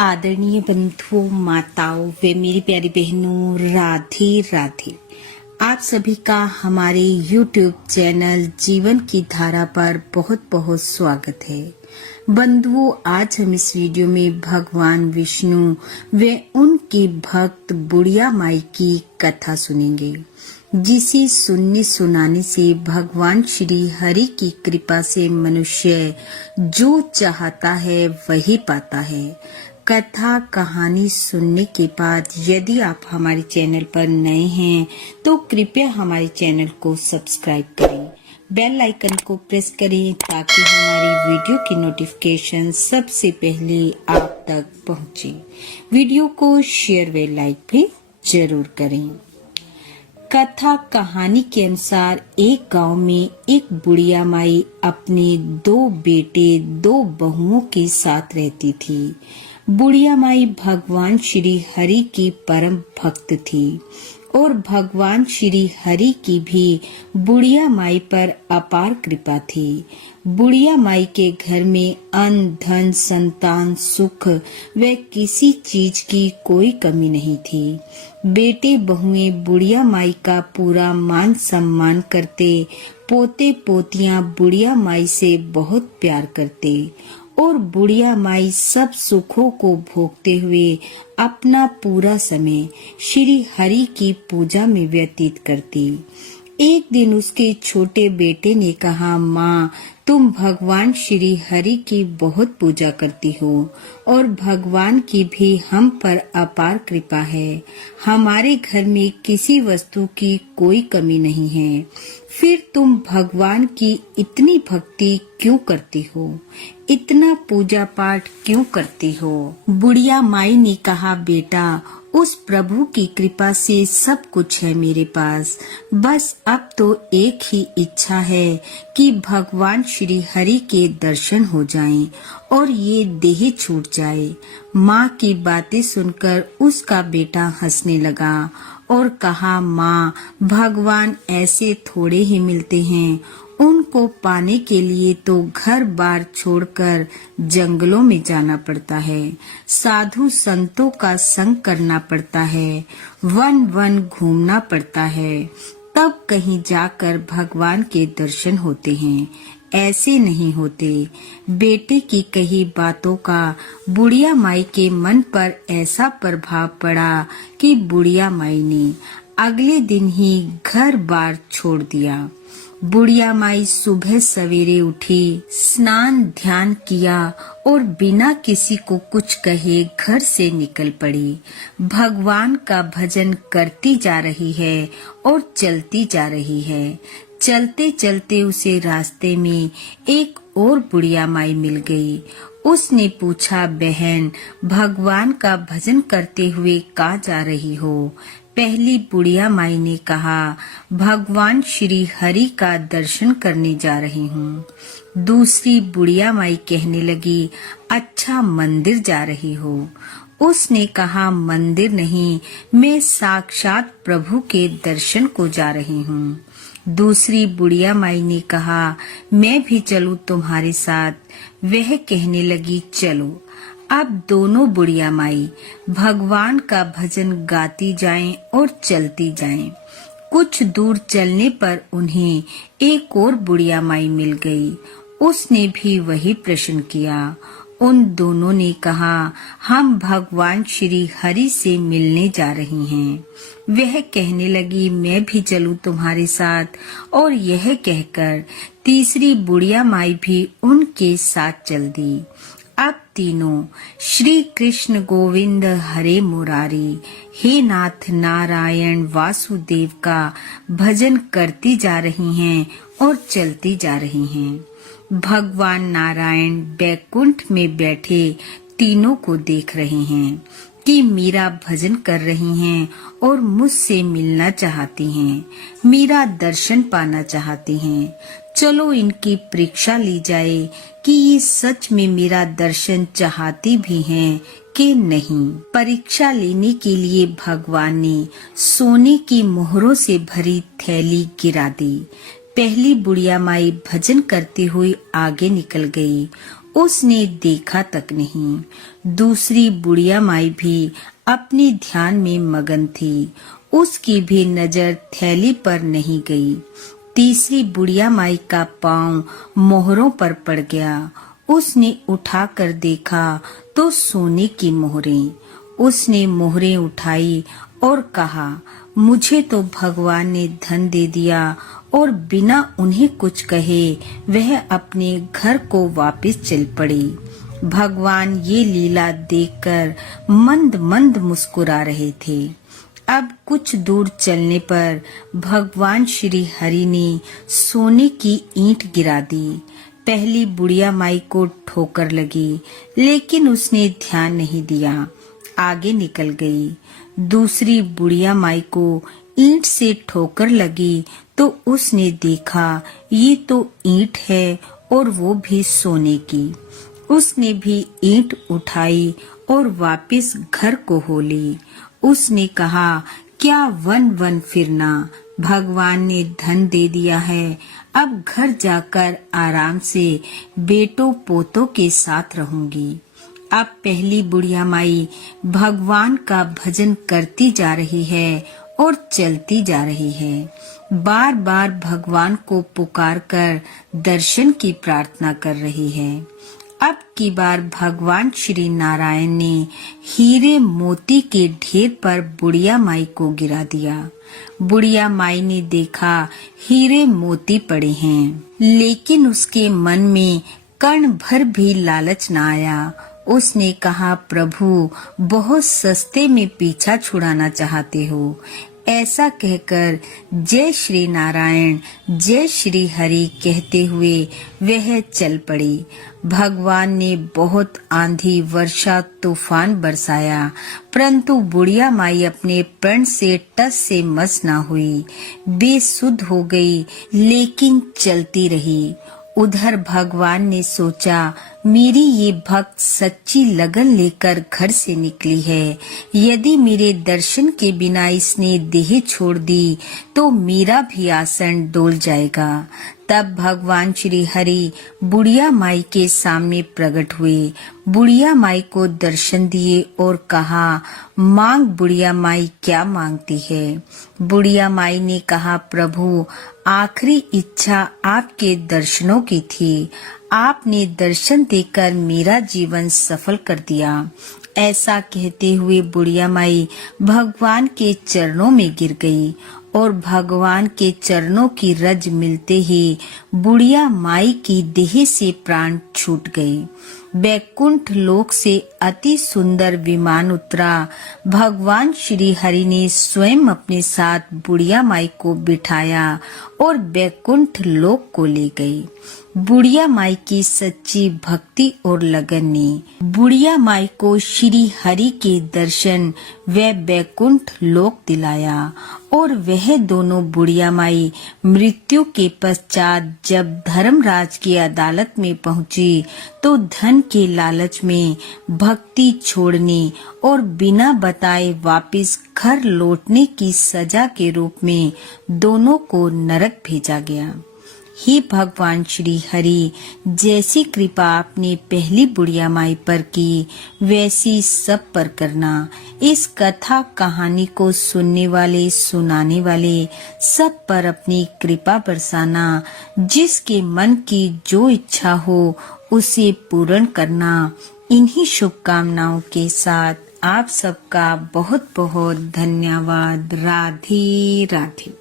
आदरणीय बंधुओं, माताओं व मेरी प्यारी बहनों, राधे राधे। आप सभी का हमारे YouTube चैनल जीवन की धारा पर बहुत बहुत स्वागत है। बंधुओं, आज हम इस वीडियो में भगवान विष्णु व उनकी भक्त बुढ़िया माई की कथा सुनेंगे, जिसे सुनने सुनाने से भगवान श्री हरि की कृपा से मनुष्य जो चाहता है वही पाता है। कथा कहानी सुनने के बाद यदि आप हमारे चैनल पर नए हैं तो कृपया हमारे चैनल को सब्सक्राइब करें, बेल आइकन को प्रेस करें ताकि हमारी वीडियो की नोटिफिकेशन सबसे पहले आप तक पहुंचे। वीडियो को शेयर व लाइक भी जरूर करें। कथा कहानी के अनुसार एक गांव में एक बुढ़िया माई अपने 2 बेटे 2 बहुओं के साथ रहती थी। बुढ़िया माई भगवान श्री हरि की परम भक्त थी और भगवान श्री हरि की भी बुढ़िया माई पर अपार कृपा थी। बुढ़िया माई के घर में अन्न धन संतान सुख व किसी चीज की कोई कमी नहीं थी। बेटे बहुएं बुढ़िया माई का पूरा मान सम्मान करते, पोते पोतियां बुढ़िया माई से बहुत प्यार करते और बुढ़िया माई सब सुखों को भोगते हुए अपना पूरा समय श्री हरि की पूजा में व्यतीत करती। एक दिन उसके छोटे बेटे ने कहा, माँ, तुम भगवान श्री हरि की बहुत पूजा करती हो और भगवान की भी हम पर अपार कृपा है। हमारे घर में किसी वस्तु की कोई कमी नहीं है, फिर तुम भगवान की इतनी भक्ति क्यों करती हो, इतना पूजा पाठ क्यों करती हो? बुढ़िया माई ने कहा, बेटा, उस प्रभु की कृपा से सब कुछ है मेरे पास। बस अब तो एक ही इच्छा है कि भगवान श्री हरि के दर्शन हो जाएं और ये देह छूट जाए। माँ की बातें सुनकर उसका बेटा हंसने लगा और कहा, माँ, भगवान ऐसे थोड़े ही मिलते हैं। उनको पाने के लिए तो घर बार छोड़कर जंगलों में जाना पड़ता है, साधु संतों का संग करना पड़ता है, वन वन घूमना पड़ता है, तब कहीं जाकर भगवान के दर्शन होते हैं। ऐसे नहीं होते। बेटे की कही बातों का बुढ़िया माई के मन पर ऐसा प्रभाव पड़ा कि बुढ़िया माई ने अगले दिन ही घर बार छोड़ दिया। बुढ़िया माई सुबह सवेरे उठी, स्नान ध्यान किया और बिना किसी को कुछ कहे घर से निकल पड़ी। भगवान का भजन करती जा रही है और चलती जा रही है। चलते चलते उसे रास्ते में एक और बुढ़िया माई मिल गई। उसने पूछा, बहन, भगवान का भजन करते हुए कहाँ जा रही हो? पहली बुढ़िया माई ने कहा, भगवान श्री हरि का दर्शन करने जा रही हूँ। दूसरी बुढ़िया माई कहने लगी, अच्छा, मंदिर जा रही हो? उसने कहा, मंदिर नहीं, मैं साक्षात प्रभु के दर्शन को जा रही हूँ। दूसरी बुढ़िया माई ने कहा, मैं भी चलूं तुम्हारे साथ? वह कहने लगी, चलो। अब दोनों बुढ़िया माई भगवान का भजन गाती जाएं और चलती जाएं। कुछ दूर चलने पर उन्हें एक और बुढ़िया माई मिल गई। उसने भी वही प्रश्न किया। उन दोनों ने कहा, हम भगवान श्री हरि से मिलने जा रही हैं। वह कहने लगी, मैं भी चलूं तुम्हारे साथ? और यह कहकर तीसरी बुढ़िया माई भी उनके साथ चल दी। अब तीनों श्री कृष्ण गोविंद हरे मुरारी, हे नाथ नारायण वासुदेव का भजन करती जा रही हैं और चलती जा रही हैं। भगवान नारायण बैकुंठ में बैठे तीनों को देख रहे हैं कि मीरा भजन कर रही हैं और मुझसे मिलना चाहती हैं, मीरा दर्शन पाना चाहती हैं। चलो इनकी परीक्षा ली जाए कि ये सच में मेरा दर्शन चाहती भी हैं कि नहीं। परीक्षा लेने के लिए भगवान ने सोने की मोहरों से भरी थैली गिरा दी। पहली बुढ़िया माई भजन करते हुए आगे निकल गई। उसने देखा तक नहीं। दूसरी बुढ़िया माई भी अपने ध्यान में मगन थी, उसकी भी नजर थैली पर नहीं गई। तीसरी बुढ़िया माई का पांव मोहरों पर पड़ गया। उसने उठाकर देखा तो सोने की मोहरें। उसने मोहरें उठाई और कहा, मुझे तो भगवान ने धन दे दिया। और बिना उन्हें कुछ कहे वह अपने घर को वापस चल पड़ी। भगवान ये लीला देखकर मंद मंद मुस्कुरा रहे थे। अब कुछ दूर चलने पर भगवान श्री हरि ने सोने की ईंट गिरा दी। पहली बुढ़िया माई को ठोकर लगी, लेकिन उसने ध्यान नहीं दिया, आगे निकल गई। दूसरी बुढ़िया माई को ईंट से ठोकर लगी तो उसने देखा ये तो ईंट है और वो भी सोने की। उसने भी ईंट उठाई और वापस घर को हो ली। उसने कहा, क्या वन वन फिरना, भगवान ने धन दे दिया है, अब घर जाकर आराम से बेटों पोतों के साथ रहूंगी। अब पहली बुढ़िया माई भगवान का भजन करती जा रही है और चलती जा रही है। बार बार भगवान को पुकार कर दर्शन की प्रार्थना कर रही है। अब की बार भगवान श्री नारायण ने हीरे मोती के ढेर पर बुढ़िया माई को गिरा दिया। बुढ़िया माई ने देखा हीरे मोती पड़े हैं, लेकिन उसके मन में कण भर भी लालच न आया। उसने कहा, प्रभु बहुत सस्ते में पीछा छुड़ाना चाहते हो। ऐसा कहकर जय श्री नारायण जय श्री हरि कहते हुए वह चल पड़ी। भगवान ने बहुत आंधी वर्षा तूफान बरसाया, परंतु बुढ़िया माई अपने प्रण से टस से मस न हुई, बेसुध हो गई, लेकिन चलती रही। उधर भगवान ने सोचा, मेरी ये भक्त सच्ची लगन लेकर घर से निकली है। यदि मेरे दर्शन के बिना इसने देह छोड़ दी तो मेरा भी आसन डोल जाएगा। तब भगवान श्री हरि बुढ़िया माई के सामने प्रकट हुए, बुढ़िया माई को दर्शन दिए और कहा, मांग बुढ़िया माई, क्या मांगती है। बुढ़िया माई ने कहा, प्रभु आखिरी इच्छा आपके दर्शनों की थी, आपने दर्शन देकर मेरा जीवन सफल कर दिया। ऐसा कहते हुए बुढ़िया माई भगवान के चरणों में गिर गई और भगवान के चरणों की रज मिलते ही बुढ़िया माई की देह से प्राण छूट गए। बैकुंठ लोक से अति सुंदर विमान उतरा। भगवान श्री हरि ने स्वयं अपने साथ बुढ़िया माई को बिठाया और बैकुंठ लोक को ले गई। बुढ़िया माई की सच्ची भक्ति और लगन ने बुढ़िया माई को श्री हरि के दर्शन व बैकुंठ लोक दिलाया। और वह दोनों बुढ़िया माई मृत्यु के पश्चात जब धर्मराज की अदालत में पहुंची तो धन के लालच में भक्ति छोड़ने और बिना बताए वापस घर लौटने की सजा के रूप में दोनों को नरक भेजा गया। हे भगवान श्री हरि, जैसी कृपा आपने पहली बुढ़िया माई पर की वैसी सब पर करना। इस कथा कहानी को सुनने वाले सुनाने वाले सब पर अपनी कृपा बरसाना। जिसके मन की जो इच्छा हो उसे पूर्ण करना। इन्हीं शुभकामनाओं के साथ आप सबका बहुत बहुत धन्यवाद। राधे राधे।